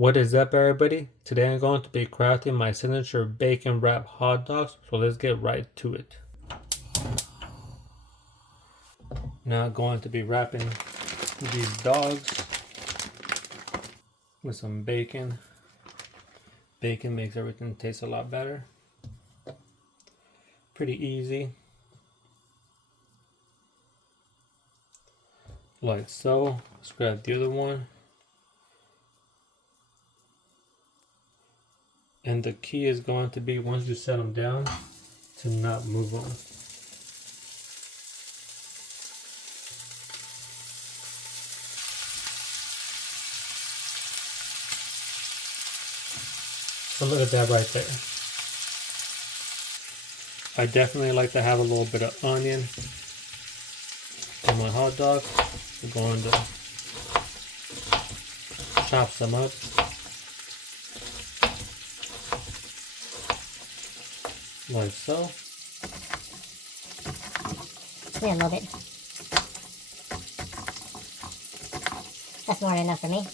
What is up, everybody? Today I'm going to be crafting my signature bacon wrap hot dogs, so let's get right to it. Now I'm going to be wrapping these dogs with some bacon. Bacon makes everything taste a lot better. Pretty easy. Like so. Let's grab the other one. And the key is going to be, once you set them down, to not move them. So look at that right there. I definitely like to have a little bit of onion in my hot dog. We're going to chop some up. Like so. Yeah, a little bit. That's more than enough for me.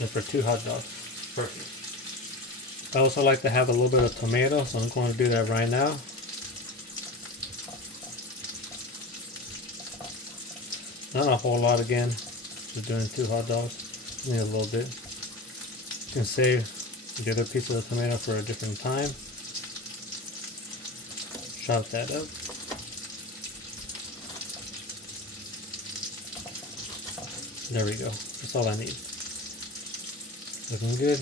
And for 2 hot dogs. Perfect. I also like to have a little bit of tomato, so I'm going to do that right now. Not a whole lot again. Just doing 2 hot dogs. Need a little bit. You can save the other piece of the tomato for a different time. Chop that up. There we go. That's all I need. Looking good.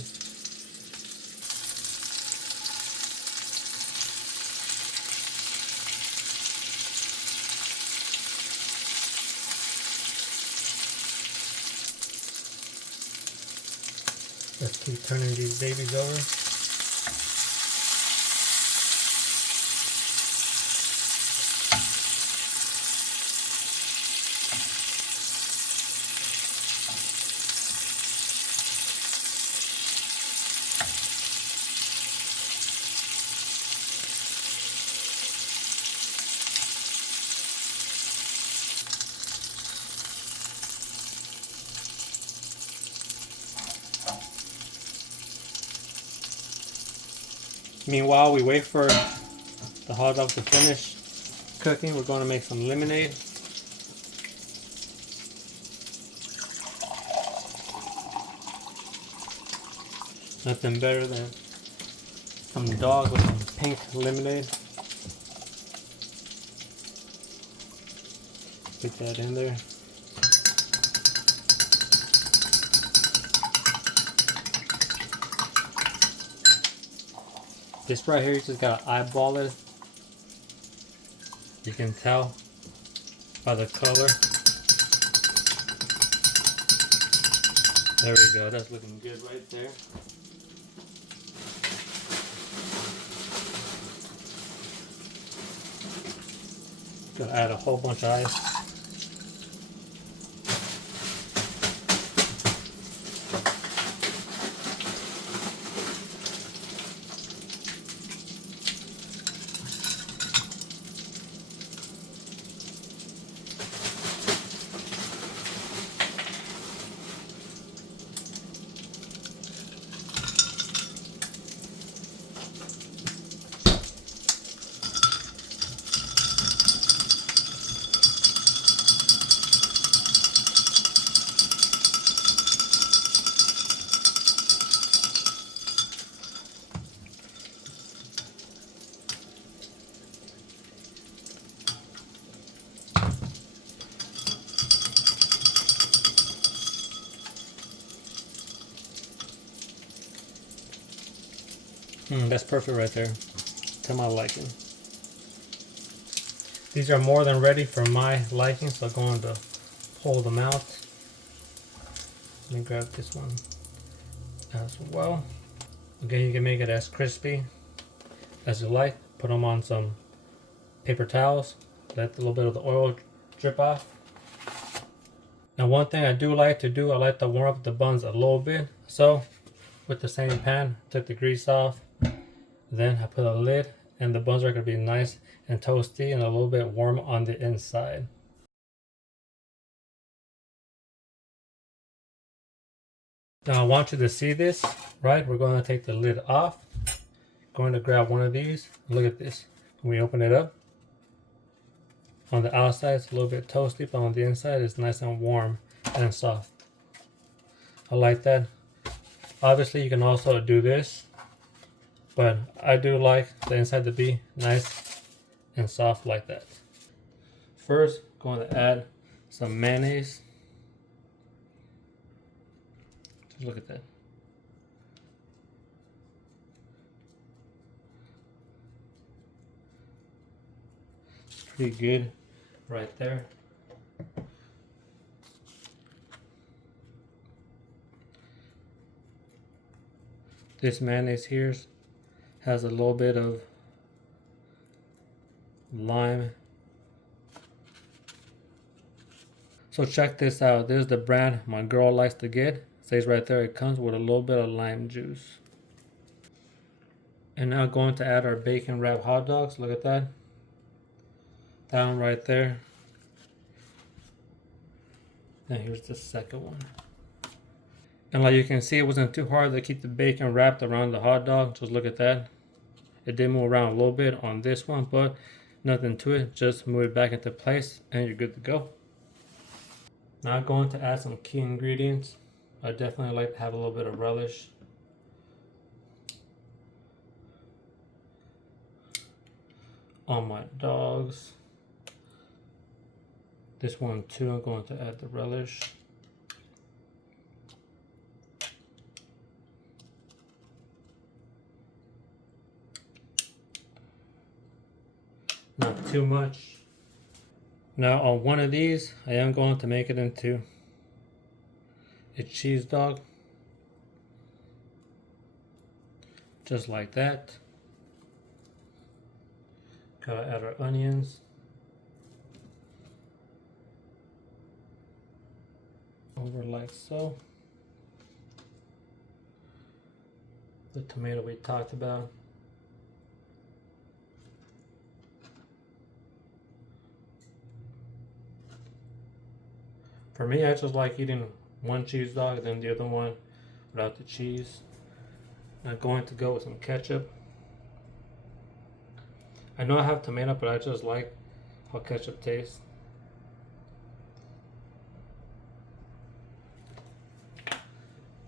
Let's keep turning these babies over. Meanwhile, we wait for the hot dog to finish cooking. We're going to make some lemonade. Nothing better than some dog with some pink lemonade. Put that in there. This right here, you just gotta eyeball it. You can tell by the color. There we go, that's looking good right there. Gonna add a whole bunch of ice. That's perfect right there, to my liking. These are more than ready for my liking, so I'm going to pull them out. Let me grab this one as well. Again, you can make it as crispy as you like. Put them on some paper towels. Let a little bit of the oil drip off. Now, one thing I do like to do, I like to warm up the buns a little bit. So, with the same pan, took the grease off. Then I put a lid, and the buns are going to be nice and toasty and a little bit warm on the inside. Now I want you to see this, right? We're going to take the lid off. Going to grab one of these. Look at this. When we open it up, on the outside it's a little bit toasty, but on the inside it's nice and warm and soft. I like that. Obviously you can also do this, but I do like the inside to be nice and soft like that. First, going to add some mayonnaise. Just look at that. It's pretty good right there. This mayonnaise here has a little bit of lime. So check this out. This is the brand my girl likes to get. It says right there it comes with a little bit of lime juice. And now going to add our bacon wrapped hot dogs. Look at that. That one right there. Now here's the second one. And like you can see, it wasn't too hard to keep the bacon wrapped around the hot dog. Just look at that. It did move around a little bit on this one, but nothing to it. Just move it back into place and you're good to go. Now going to add some key ingredients. I definitely like to have a little bit of relish. On my dogs. This one too, I'm going to add the relish. Not too much. Now on one of these, I am going to make it into a cheese dog. Just like that. Gotta add our onions. Over like so. The tomato we talked about. For me, I just like eating one cheese dog and then the other one without the cheese. I'm going to go with some ketchup. I know I have tomato, but I just like how ketchup tastes.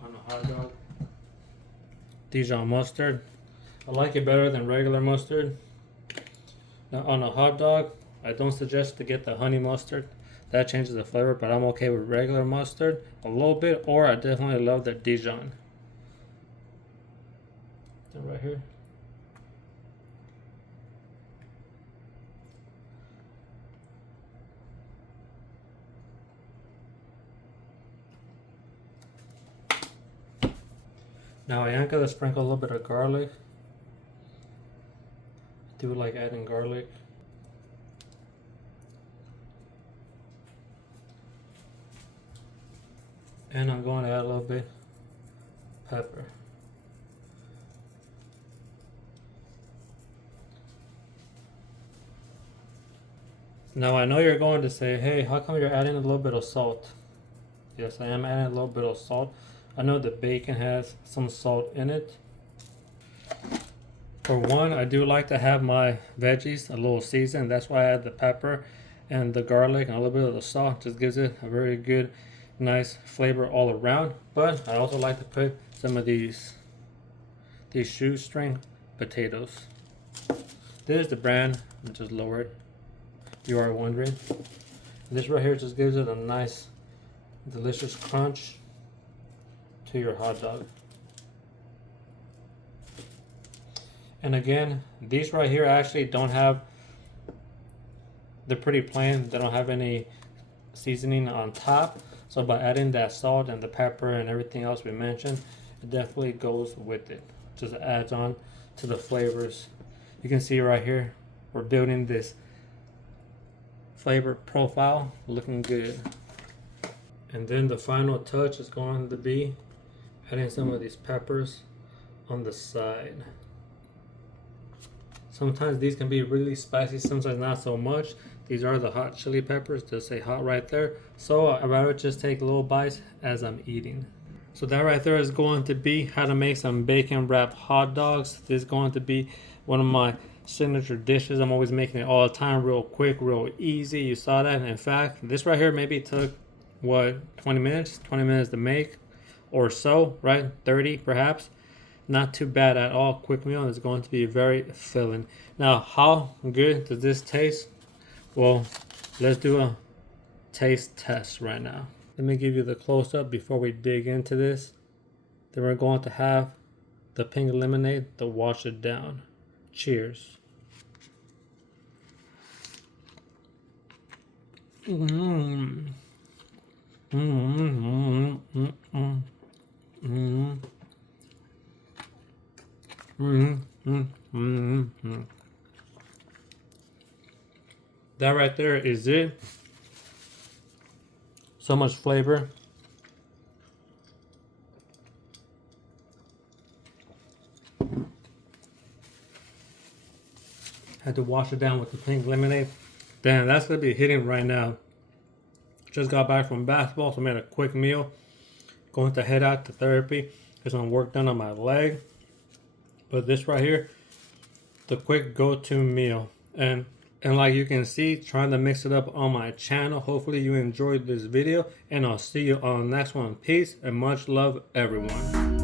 On a hot dog, Dijon mustard. I like it better than regular mustard. Now on a hot dog, I don't suggest to get the honey mustard. That changes the flavor, but I'm okay with regular mustard a little bit, or I definitely love the Dijon. Right here. Now I am going to sprinkle a little bit of garlic. I do like adding garlic. And I'm going to add a little bit of pepper. Now I know you're going to say, hey, how come you're adding a little bit of salt? Yes, I am adding a little bit of salt. I know the bacon has some salt in it. For one, I do like to have my veggies a little seasoned. That's why I add the pepper and the garlic and a little bit of the salt. Just gives it a very good, nice flavor all around. But I also like to put some of these shoestring potatoes. This is the brand. I'll just lower it. You are wondering. This right here just gives it a nice, delicious crunch to your hot dog. And again, these right here actually don't have, they're pretty plain. They don't have any seasoning on top. So by adding that salt and the pepper and everything else we mentioned, it definitely goes with it. Just adds on to the flavors. You can see right here, we're building this flavor profile, looking good. And then the final touch is going to be adding some of these peppers on the side. Sometimes these can be really spicy, sometimes not so much. These are the hot chili peppers, just say hot right there. So I'd rather just take little bites as I'm eating. So that right there is going to be how to make some bacon wrapped hot dogs. This is going to be one of my signature dishes. I'm always making it all the time, real quick, real easy. You saw that. In fact, this right here maybe took what, 20 minutes? 20 minutes to make or so, right? 30 perhaps. Not too bad at all. Quick meal is going to be very filling. Now, how good does this taste? Well, let's do a taste test right now. Let me give you the close-up before we dig into this. Then we're going to have the pink lemonade to wash it down. Cheers. Mmm. Mmm. Mmm. Mmm. Mmm. Mmm. Mmm. Mmm. That right there is it. So much flavor. Had to wash it down with the pink lemonade. Damn, that's gonna be hitting right now. Just got back from basketball, so I made a quick meal. Going to head out to therapy. Get some work done on my leg. But this right here, the quick go-to meal. And like you can see, trying to mix it up on my channel. Hopefully you enjoyed this video, and I'll see you on the next one. Peace and much love, everyone.